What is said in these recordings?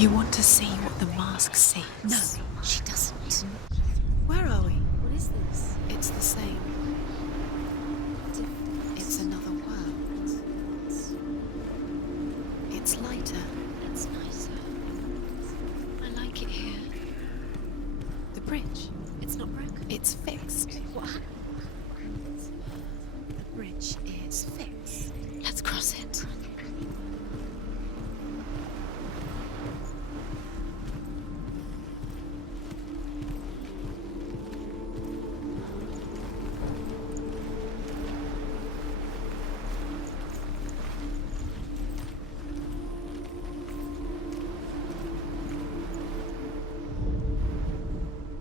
You want to see what the mask sees? No, she doesn't. Where are we? What is this? It's the same. It's another world. It's lighter. It's nicer. I like it here. The bridge. It's not broken. It's fixed. What? The bridge is fixed. Let's cross it.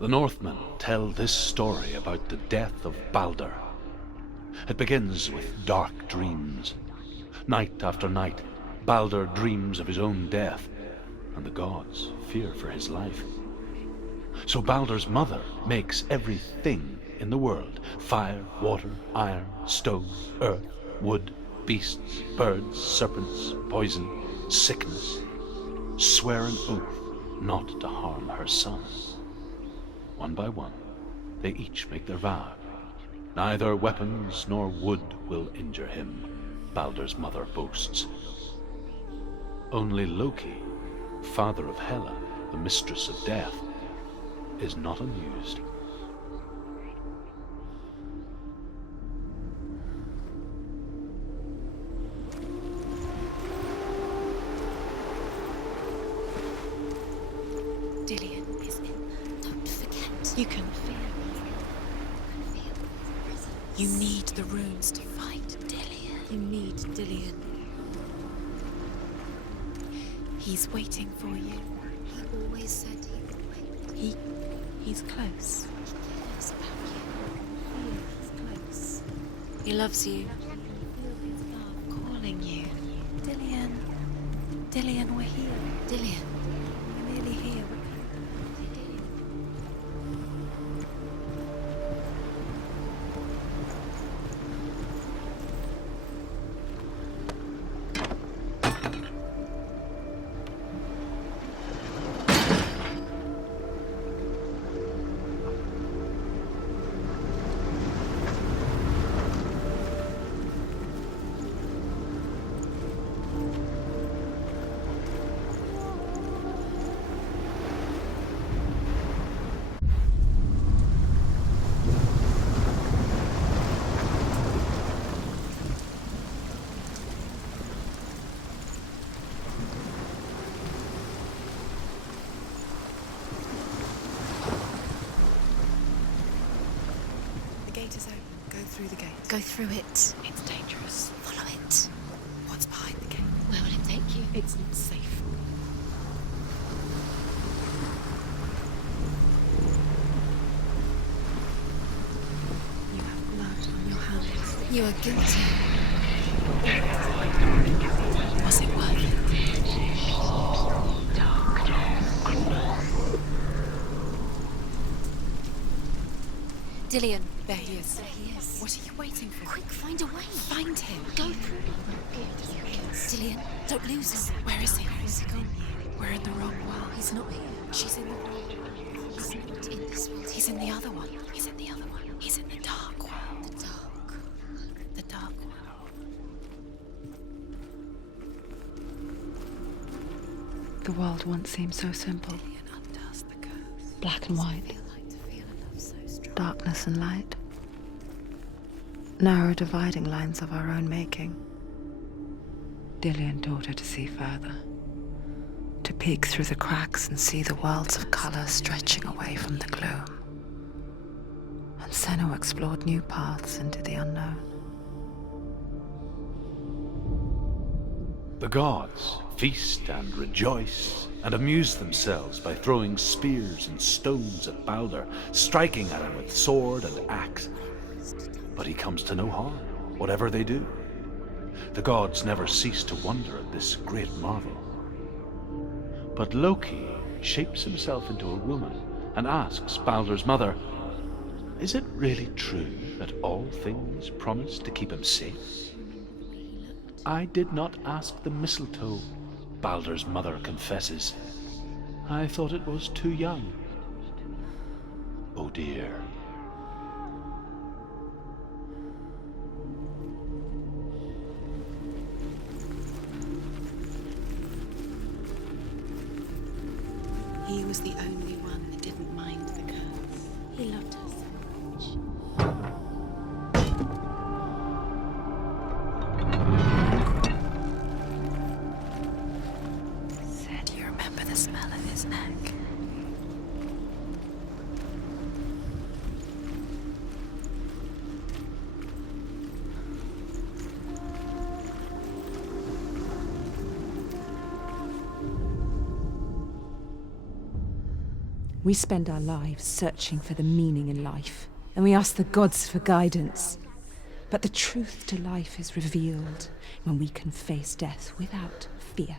The Northmen tell this story about the death of Baldur. It begins with dark dreams. Night after night, Baldur dreams of his own death, and the gods fear for his life. So Baldur's mother makes everything in the world: fire, water, iron, stone, earth, wood, beasts, birds, serpents, poison, sickness. Swear an oath not to harm her son. One by one, they each make their vow. Neither weapons nor wood will injure him, Baldur's mother boasts. Only Loki, father of Hela, the mistress of death, is not amused. Dillion is in there. Don't forget. You can feel it. You need the runes to fight Dillion. You need Dillion. He's waiting for you. He always said he would wait. He's close. He cares about you. He's close. He loves you. Feel his love calling you. Dillion. Dillion, we're here. Dillion. We're nearly here. The gate is open. Go through the gate. Go through it. It's dangerous. Follow it. What's behind the gate? Where will it take you? It's not safe. You have blood on your hands. You are guilty. Was it worth it? Dillion. There he is. There he is. What are you waiting for? Quick, find a way. Find him. Go through. Dillion, don't lose him. Where is he? Where's he gone? We're in the wrong world. He's not here. She's in the wrong. He's not in this world. He's in the other one. He's in the other one. He's in the dark world. the dark. The dark world. The world once seemed so simple. Dillion undoes the curse. Black and white, Feel like to feel a love so strong. darkness and light. Narrow dividing lines of our own making. Dillion taught her to see further. To peek through the cracks and see the worlds of colour stretching away from the gloom. And Senua explored new paths into the unknown. The gods feast and rejoice and amuse themselves by throwing spears and stones at Baldur, striking at him with sword and axe. But he comes to no harm, whatever they do. The gods never cease to wonder at this great marvel. But Loki shapes himself into a woman and asks Baldur's mother, "Is it really true that all things promise to keep him safe?" "I did not ask the mistletoe," Baldur's mother confesses. I thought it was too young. Oh dear. He was the only one that didn't mind the curse. He loved her so much. Said you remember the smell of his neck. We spend our lives searching for the meaning in life, and we ask the gods for guidance. But the truth to life is revealed when we can face death without fear.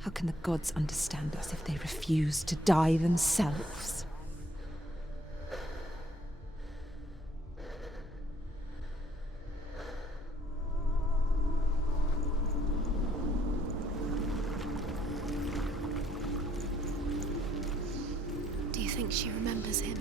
How can the gods understand us if they refuse to die themselves? Do you think she remembers him?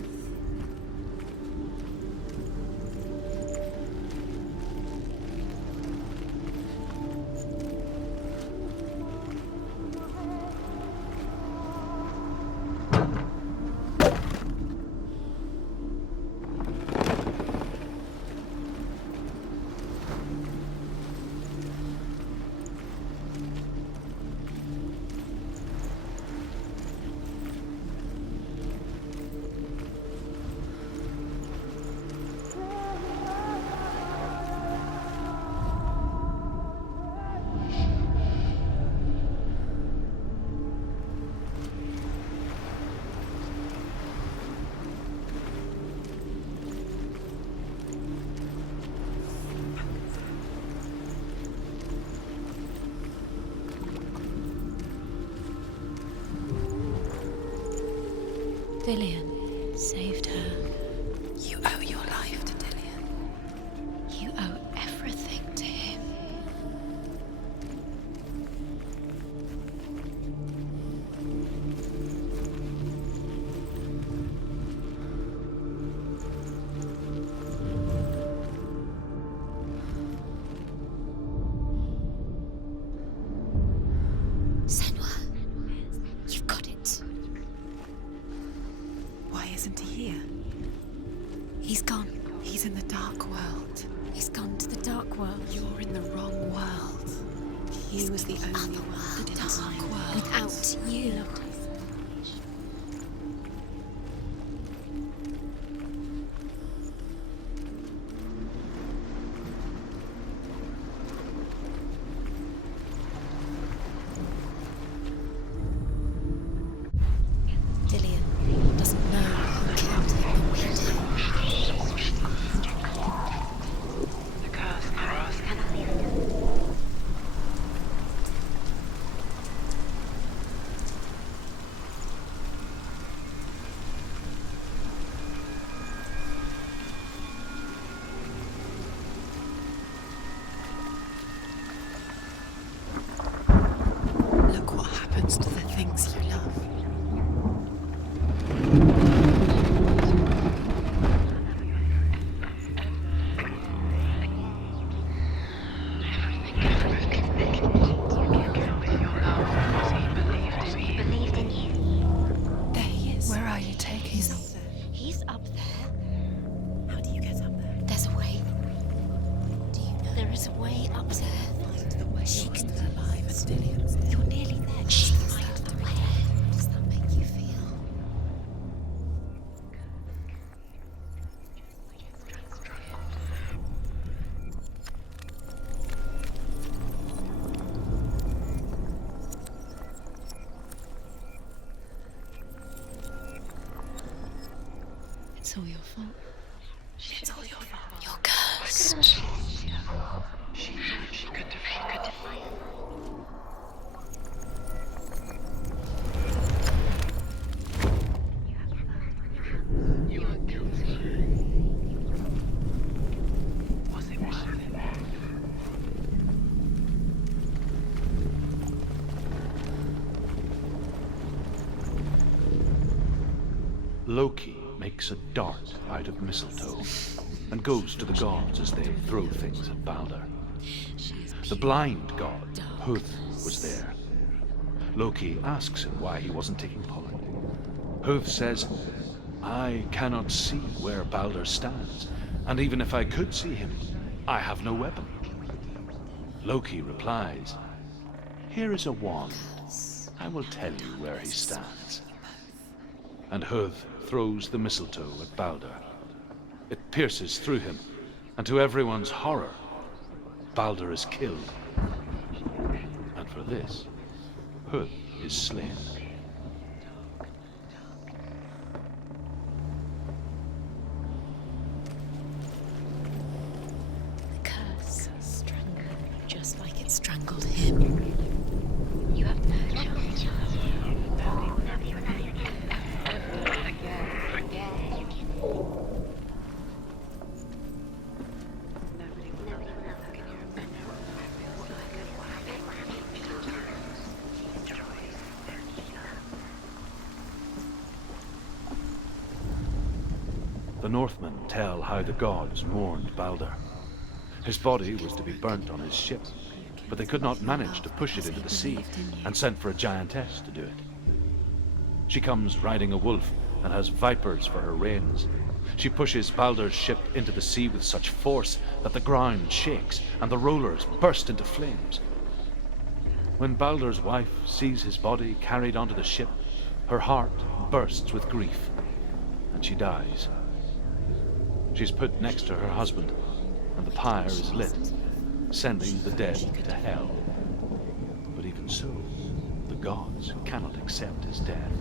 Dillian saved her. You owe your life to Dillian. You owe everything to him. Senua, you've got it. Why isn't he here? He's gone. He's in the dark world. He's gone to the dark world. You're in the wrong world. He was the only one that didn't mind world. Without you. Dillian doesn't know who killed him, but we do. The curse cannot leave. Look what happens to the things you love. There he is. Where are you taking He's me? up there. He's up there. How do you get up there? There's a way. Do you know? There is a way up there. Find the way. She You're can- still alive and Dillian's dead. You're nearly there. She can find the way. How does that make you feel? It's all your fault. It's all your fault. You're cursed. She could defy it. You are guilty. Was it worth it? Loki makes a dart out of mistletoe and goes to the gods as they throw things at Balder. The blind god, Huth, was there. Loki asks him why he wasn't taking part. Huth says, "I cannot see where Balder stands, and even if I could see him, I have no weapon." Loki replies, "Here is a wand. I will tell you where he stands." And Huth throws the mistletoe at Balder. It pierces through him, and to everyone's horror, Balder is killed. And for this, Huth is slain. The curse strangled just like it strangled him. You have no chance. The Northmen tell how the gods mourned Balder. His body was to be burnt on his ship, but they could not manage to push it into the sea, and sent for a giantess to do it. She comes riding a wolf and has vipers for her reins. She pushes Balder's ship into the sea with such force that the ground shakes and the rollers burst into flames. When Balder's wife sees his body carried onto the ship, her heart bursts with grief, and she dies. She's put next to her husband, and the pyre is lit, sending the dead to hell. But even so, the gods cannot accept his death.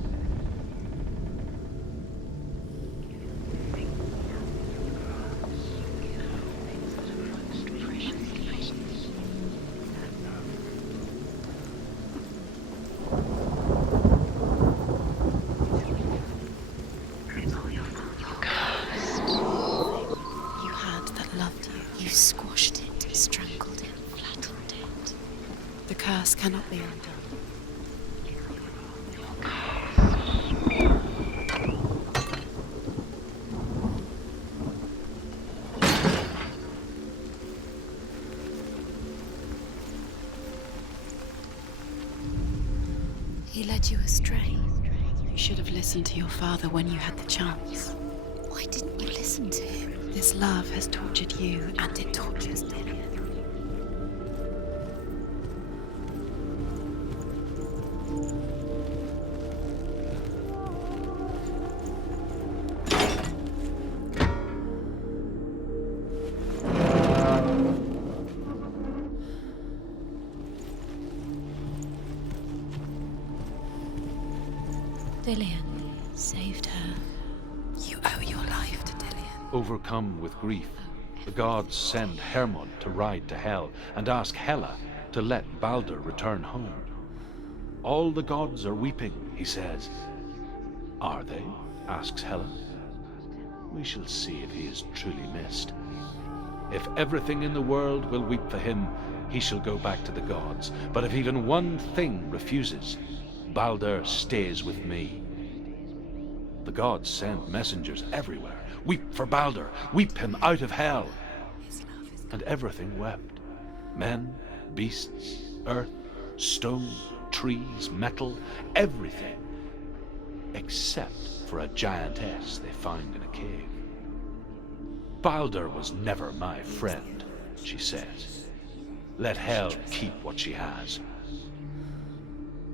Cannot be undone. He led you astray. You should have listened to your father when you had the chance. Why didn't you listen to him? This love has tortured you, and it tortures Dillian. Dillian saved her. You owe your life to Dillian. Overcome with grief, the gods send Hermod to ride to Hell and ask Hela to let Balder return home. All the gods are weeping, he says. Are they? Asks Hela. We shall see if he is truly missed. If everything in the world will weep for him, he shall go back to the gods. But if even one thing refuses, Balder stays with me. The gods send messengers everywhere. Weep for Balder, weep him out of hell. And everything wept. Men, beasts, earth, stone, trees, metal, everything. Except for a giantess they found in a cave. Balder was never my friend, she says. Let Hel keep what she has.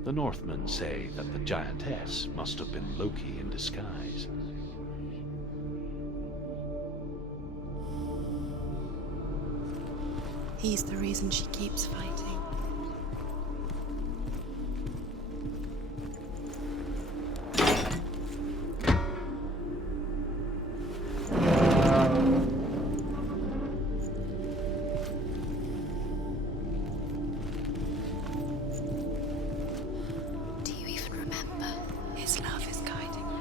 The Northmen say that the giantess must have been Loki in disguise. He's the reason she keeps fighting. Do you even remember? His love is guiding you.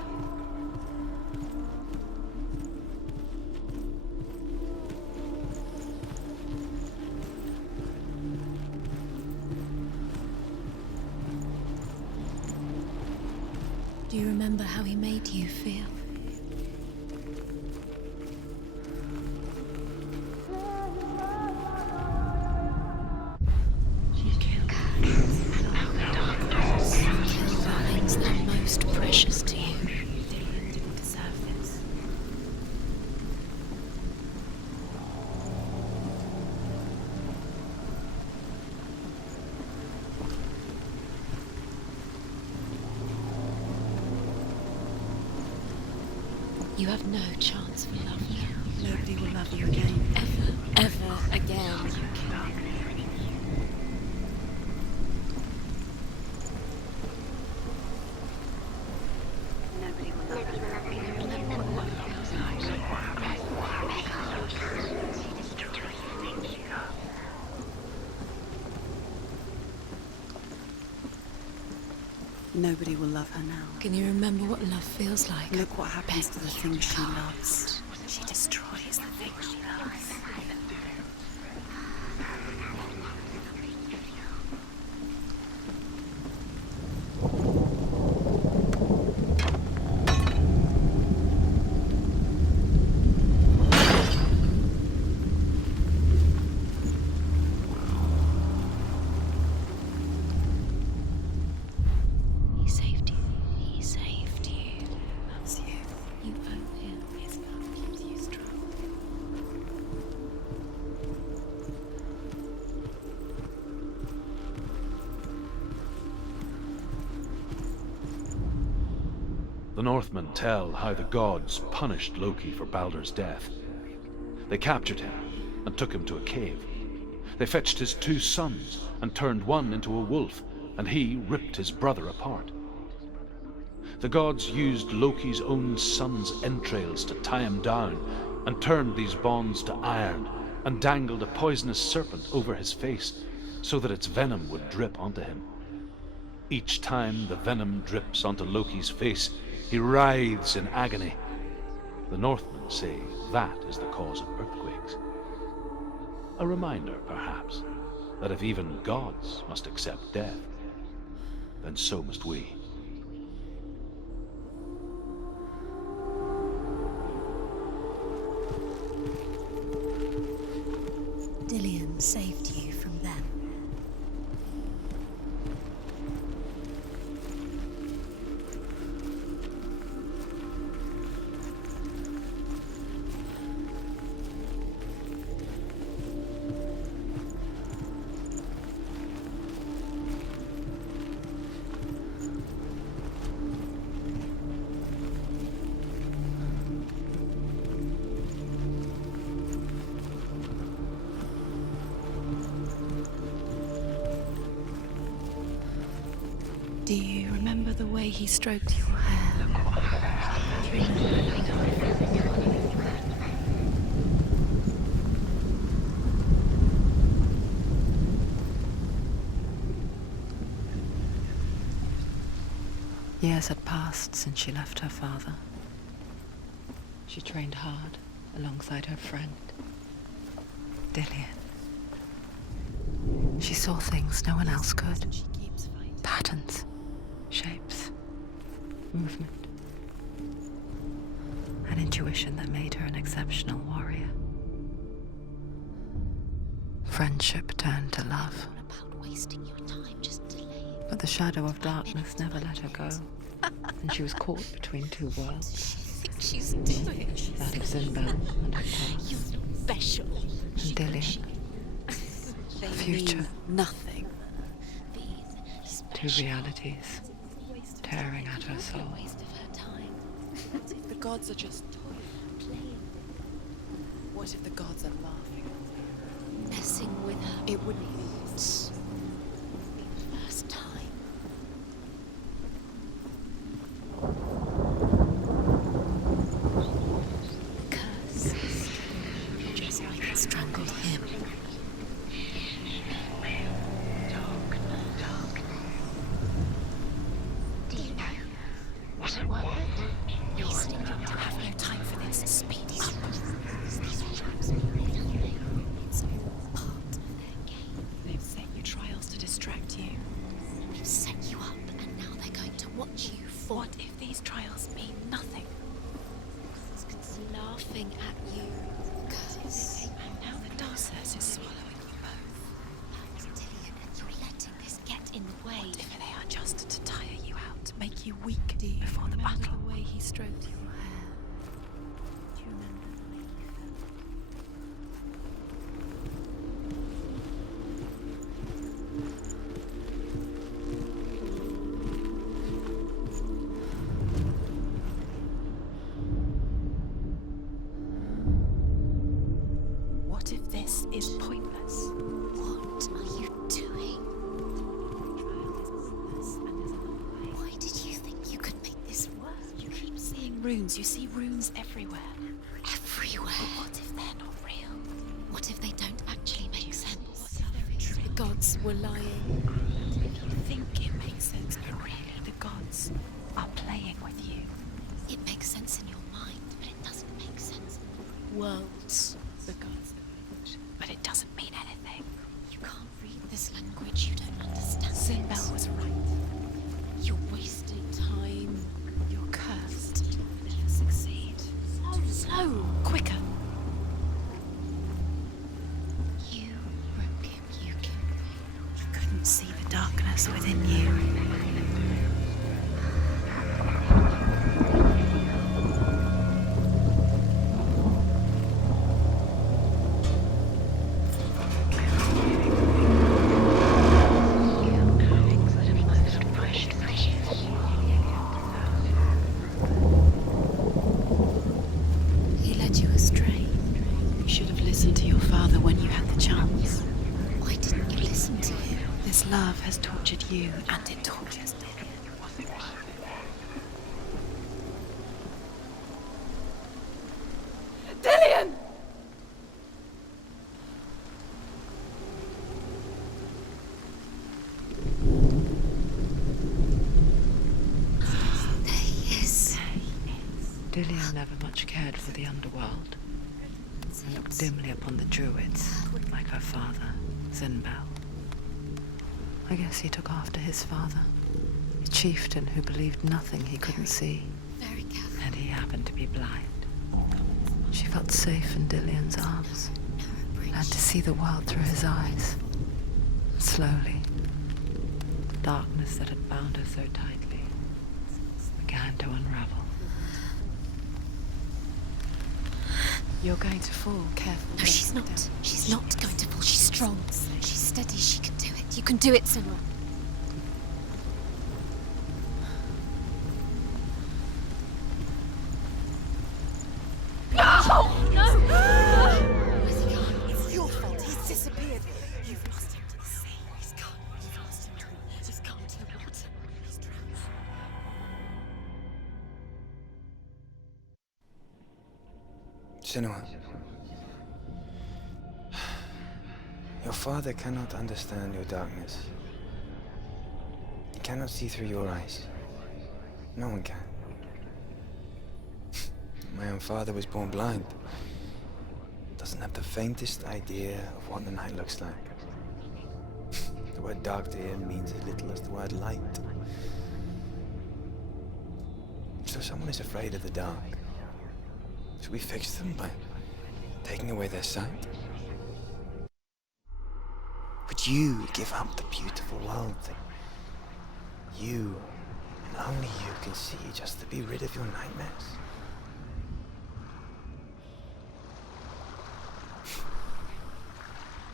Do you remember how he made you feel? You have no chance for love now. Nobody will love you again. Ever again. Nobody will love her now. Can you remember what love feels like? Look what happens to the things she loves. She destroys the things she loves. He saved you. He saved you. He loves you. You owe him. His love keeps you strong. The Northmen tell how the gods punished Loki for Baldur's death. They captured him and took him to a cave. They fetched his 2 sons and turned one into a wolf, and he ripped his brother apart. The gods used Loki's own son's entrails to tie him down, and turned these bonds to iron, and dangled a poisonous serpent over his face, so that its venom would drip onto him. Each time the venom drips onto Loki's face, he writhes in agony. The Northmen say that is the cause of earthquakes. A reminder, perhaps, that if even gods must accept death, then so must we. Dillion saved you from them. Do you remember the way he stroked your hair? Years had passed since she left her father. She trained hard alongside her friend, Dillion. She saw things no one else could. She keeps fighting. Patterns, shapes, movement. An intuition that made her an exceptional warrior. Friendship turned to love. About wasting your time, just delay it. But the shadow of darkness never let her go, and she was caught between 2 worlds. She's doing it. That of Zinbel and her past, You're special. and Dillion, They future. mean nothing. 2 realities tearing at her soul. Waste of her time. What if the gods are just toying? What if the gods are laughing? Messing with her. It wouldn't be First time. Curse. Just like it strangled him. Do you know? Was it worth it? Wasting your time. have no time for this. Speed up. It's all part of their game. They've set you trials to distract you. They've set you up, and now they're going to watch you fall. What if these trials mean nothing? Laughing at you. Curse. And now the darkness is swallowing you both. Dillion, and you're letting this get in the way. What if they are just to tire you out, make you weak before the battle? The way he stroked your hair. Do you remember the way you felt? is pointless. What are you doing? Why did you think you could make this work? You keep seeing runes. You see runes everywhere. Everywhere. But what if they're not real? What if they don't actually make sense? The gods were lying. You think it makes sense, but really the gods are playing with you. It makes sense in your mind, but it doesn't make sense. Worlds. The gods. But it doesn't mean anything. You can't read this language, you don't understand. Sinbel was right. You're wasting time. You're cursed. You'll never succeed. Slow. Quicker. You broke him, you killed him. You couldn't see the darkness within you. He led you astray. You should have listened to your father when you had the chance. Why didn't you listen to him? This love has tortured you, and it tortures me. Dillian! There he is. Dillian never much cared for the underworld. He looked dimly upon the druids, like her father, Sinbel. I guess he took after his father, a chieftain who believed nothing he couldn't see, Very careful. and he happened to be blind. She felt safe in Dillian's arms, learned to see the world through his eyes. Slowly, the darkness that had bound her so tightly began to unravel. You're going to fall. Careful. No, she's not. She's not going to fall. She's strong. She's steady. She can do it. You can do it, Senua. Where's he gone? It's your fault. He's disappeared. You've lost him to the sea. He's gone. You've lost him to the... He's gone to the water. He's drowned. Senua, your father cannot understand your darkness. He cannot see through your eyes. No one can. My own father was born blind. Doesn't have the faintest idea of what the night looks like. The word dark to him means as little as the word light. So someone is afraid of the dark. Should we fix them by taking away their sight? Would you give up the beautiful world that you, and only you, can see just to be rid of your nightmares?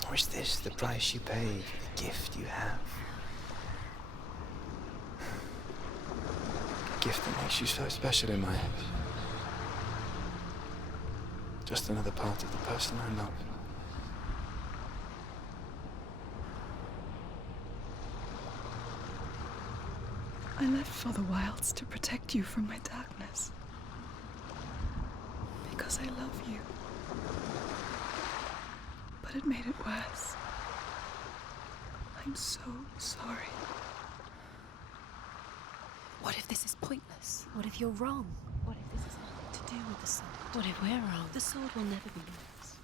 Or is this the price you pay for the gift you have? A gift that makes you so special in my eyes. Just another part of the person I love. I left for the wilds to protect you from my darkness. Because I love you. But it made it worse. I'm so sorry. What if this is pointless? What if you're wrong? What if this has nothing to do with the sword? What if we're wrong? The sword will never be yours.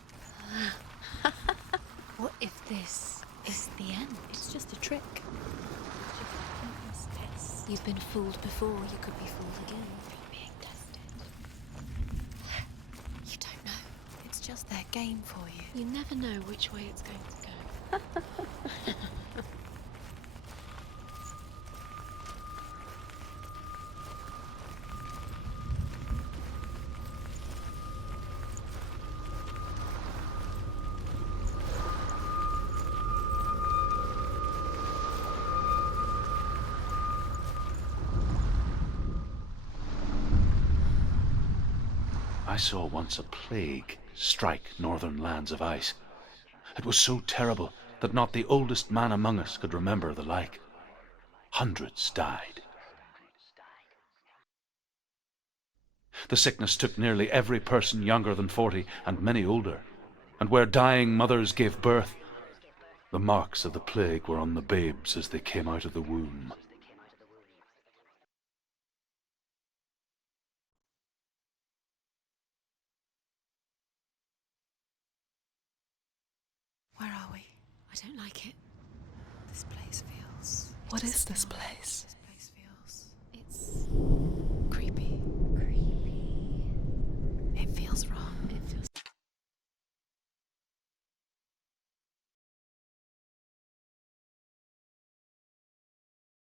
What if this is the end? It's just a trick. Just a pointless test. You've been fooled before, you could be fooled again. You're being tested. You don't know. It's just their game for you. You never know which way it's going to go. I saw once a plague strike northern lands of ice, It was so terrible that not the oldest man among us could remember the like. Hundreds died. The sickness took nearly every person younger than 40 and many older, and where dying mothers gave birth, the marks of the plague were on the babes as they came out of the womb. Where are we? I don't like it. This place feels... What is this place? This place feels... It's... creepy. It feels wrong.